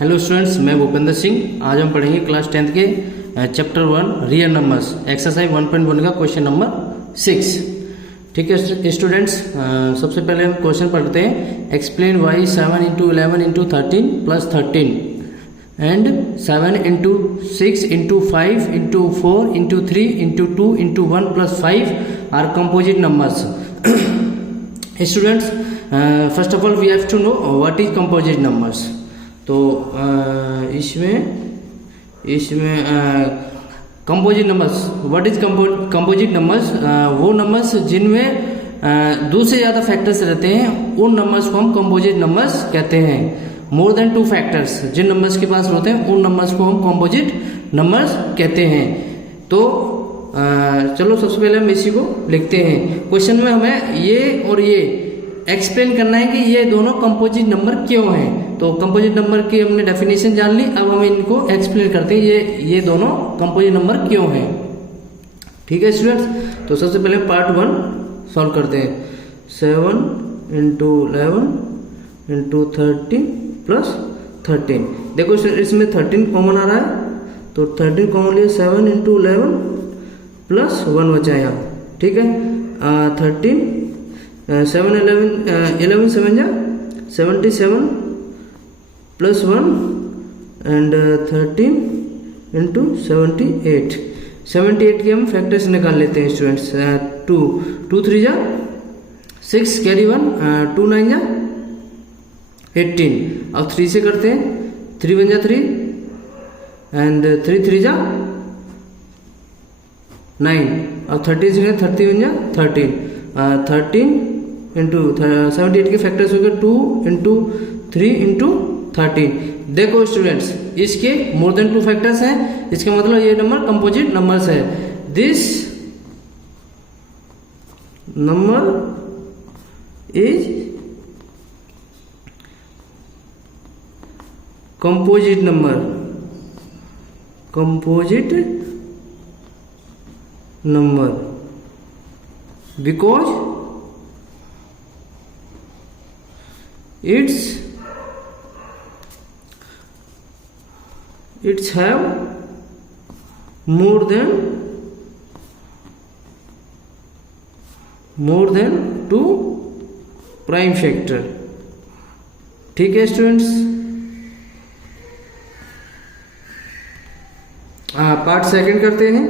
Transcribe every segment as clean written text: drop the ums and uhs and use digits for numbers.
Hello students, मैं भूपेंद्र सिंह। आज हम पढ़ेंगे क्लास 10th के चैप्टर 1 रियल नंबर्स एक्सरसाइज 1.1 का क्वेश्चन नंबर 6। ठीक है स्टूडेंट्स, सबसे पहले हम क्वेश्चन पढ़ते हैं। Explain why 7 into 11 into 13 plus 13 and 7 into 6 into 5 into 4 into 3 into 2 into 1 plus 5 are composite numbers. Students, first of all we have to know what is composite numbers. तो इसमें composite numbers, what is composite numbers, वो numbers जिनमें दो से ज़्यादा factors रहते हैं उन नंबर्स को हम कंपोजिट नंबर्स कहते हैं। मोर देन 2 फैक्टर्स जिन नंबर्स के पास होते हैं उन नंबर्स को हम कंपोजिट नंबर्स कहते हैं। तो चलो सबसे पहले हम इसी को लिखते हैं। क्वेश्चन में हमें ये और ये एक्सप्लेन करना है कि ये दोनों कंपोजिट नंबर क्यों हैं। तो कंपोजिट नंबर की हमने डेफिनेशन जान ली, अब हम इनको एक्सप्लेन करते हैं ये दोनों कंपोजिट नंबर क्यों हैं। ठीक है स्टूडेंट्स, तो सबसे पहले पार्ट 1 सॉल्व करते हैं। 7 इंटू 11 इंटू 13 प्लस 13। देखो इसमें 13 कॉमन आ रहा है, तो 13 कॉमन लिए 7 इंटू 11 प्लस 1 बचा यहाँ। ठीक है, 13 7 11 7 जा 77 प्लस 1 एंड 13 इंटू 78 के हम फैक्टर्स निकाल लेते हैं स्टूडेंट्स। 2 3 जा 6 कैरी 1 2 9 जा 18। अब 3 से करते हैं, 3 1 जा 3 एंड 3 3 जा 9। अब 30 से 30 1 जा 13। 13 इंटू 78 के फैक्टर्स हो गए 2 इंटू 3 इंटू 13। देखो स्टूडेंट्स, इसके मोर देन 2 फैक्टर्स हैं, इसका मतलब ये नंबर कंपोजिट नंबर्स है। This number is composite number because it's have more than 2 prime factor। ठीक है स्टूडेंट्स, पार्ट सेकंड करते हैं।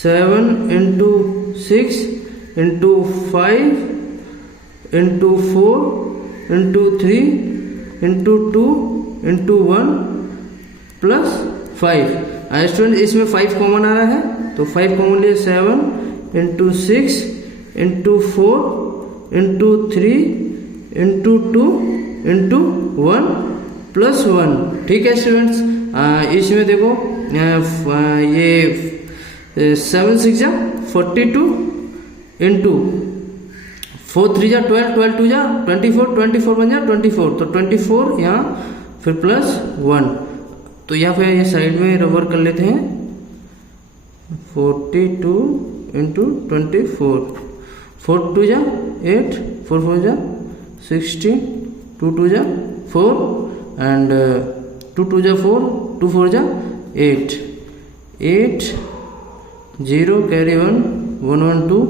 7 into 6 into 5 into 4 into 3 into 2 into 1 plus 5। Student इसमें 5 कॉमन आ रहा है, तो 5 कॉमन लिए 7 into 6 into 4 into 3 into 2 into 1 plus 1। ठीक है स्टूडेंट्स, इसमें देखो ये 7 6 जा 42 इंटू 4 3 जा 12 12 2 जा 24 24 1 जा 24। तो 24 यहाँ फिर प्लस 1, तो यहाँ पे ये साइड में रबर कर लेते हैं। 42 इंटू 24, 4 2 जा 8 4 4 जा 16 2 2 जा 4 एंड 2 2 जा 4 2 4 जा 8 8 0 कैरी 1 1 1 2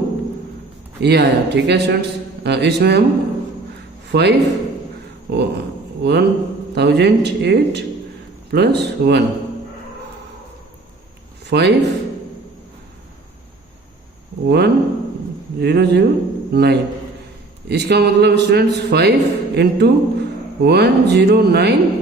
ये आया। ठीक है स्टूडेंट्स, इसमें हम 1008 प्लस 1 5109। इसका मतलब स्टूडेंट्स 5 इंटू 109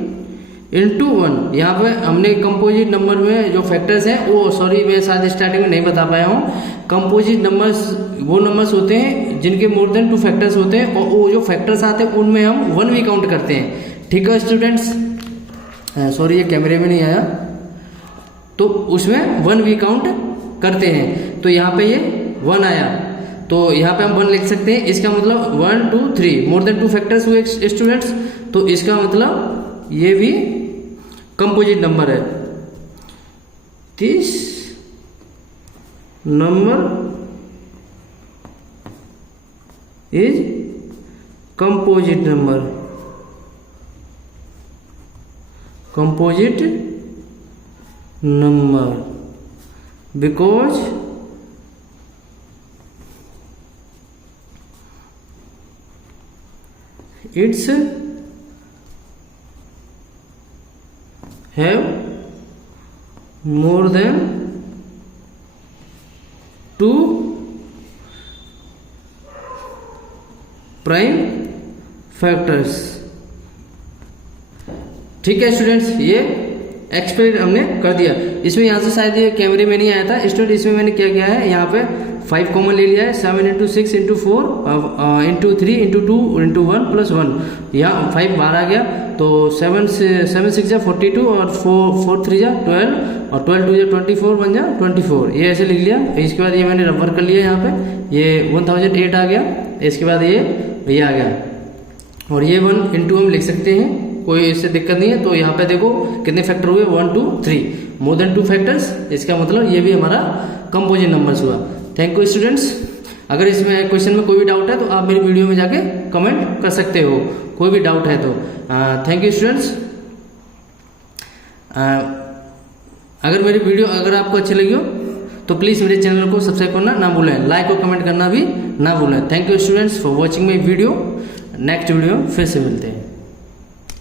इंटू 1। यहाँ पे हमने कंपोजिट नंबर में जो फैक्टर्स हैं वो, सॉरी मैं शायद स्टार्टिंग में नहीं बता पाया हूँ। कंपोजिट नंबर्स वो नंबर्स होते हैं जिनके मोर देन 2 फैक्टर्स होते हैं, और वो जो फैक्टर्स आते हैं उनमें हम 1 भी काउंट करते हैं। ठीक है स्टूडेंट्स, सॉरी ये कैमरे में नहीं आया, तो उसमें 1 भी काउंट करते हैं। तो यहाँ पे ये 1 आया, तो यहाँ पे हम 1 लिख सकते हैं। इसका मतलब 1 2 3 मोर देन 2 फैक्टर्स हुए स्टूडेंट्स, तो इसका मतलब ये भी कंपोजिट नंबर है। This number is composite number. composite number because it's have more than 2 prime factors. ठीक है स्टूडेंट्स, ये एक्सप्लेन हमने कर दिया। इसमें यहाँ से शायद ये कैमरे में नहीं आया था स्टूडेंट, इसमें मैंने क्या किया है, यहाँ पे 5 कॉमन ले लिया है। 7 × 6 × 4 × 3 × 2 × 1 + 1, यहाँ 5 बाहर आ गया तो 7 6 जा 42 और 4 3 जा 12 और 12 2 जा 24 बन जा 24, ये ऐसे लिख लिया। इसके बाद ये मैंने रबर कर लिया, यहाँ पे ये 1008 आ गया। इसके बाद ये आ गया और ये 1 × हम लिख सकते हैं, कोई इससे दिक्कत नहीं है। तो यहाँ पे देखो कितने फैक्टर हुए, 1 2 3, मोर देन 2 फैक्टर्स। इसका मतलब ये भी हमारा कंपोजिट नंबर्स हुआ। Thank you students. अगर इसमें क्वेश्चन में कोई भी डाउट है तो आप मेरी वीडियो में जाके कमेंट कर सकते हो, कोई भी डाउट है तो। Thank you students. अगर मेरी वीडियो अगर आपको अच्छी लगी हो तो प्लीज़ मेरे चैनल को सब्सक्राइब करना ना भूलें, लाइक और कमेंट करना भी ना भूलें। Thank you students for watching my video. Next video फिर से मिलते हैं।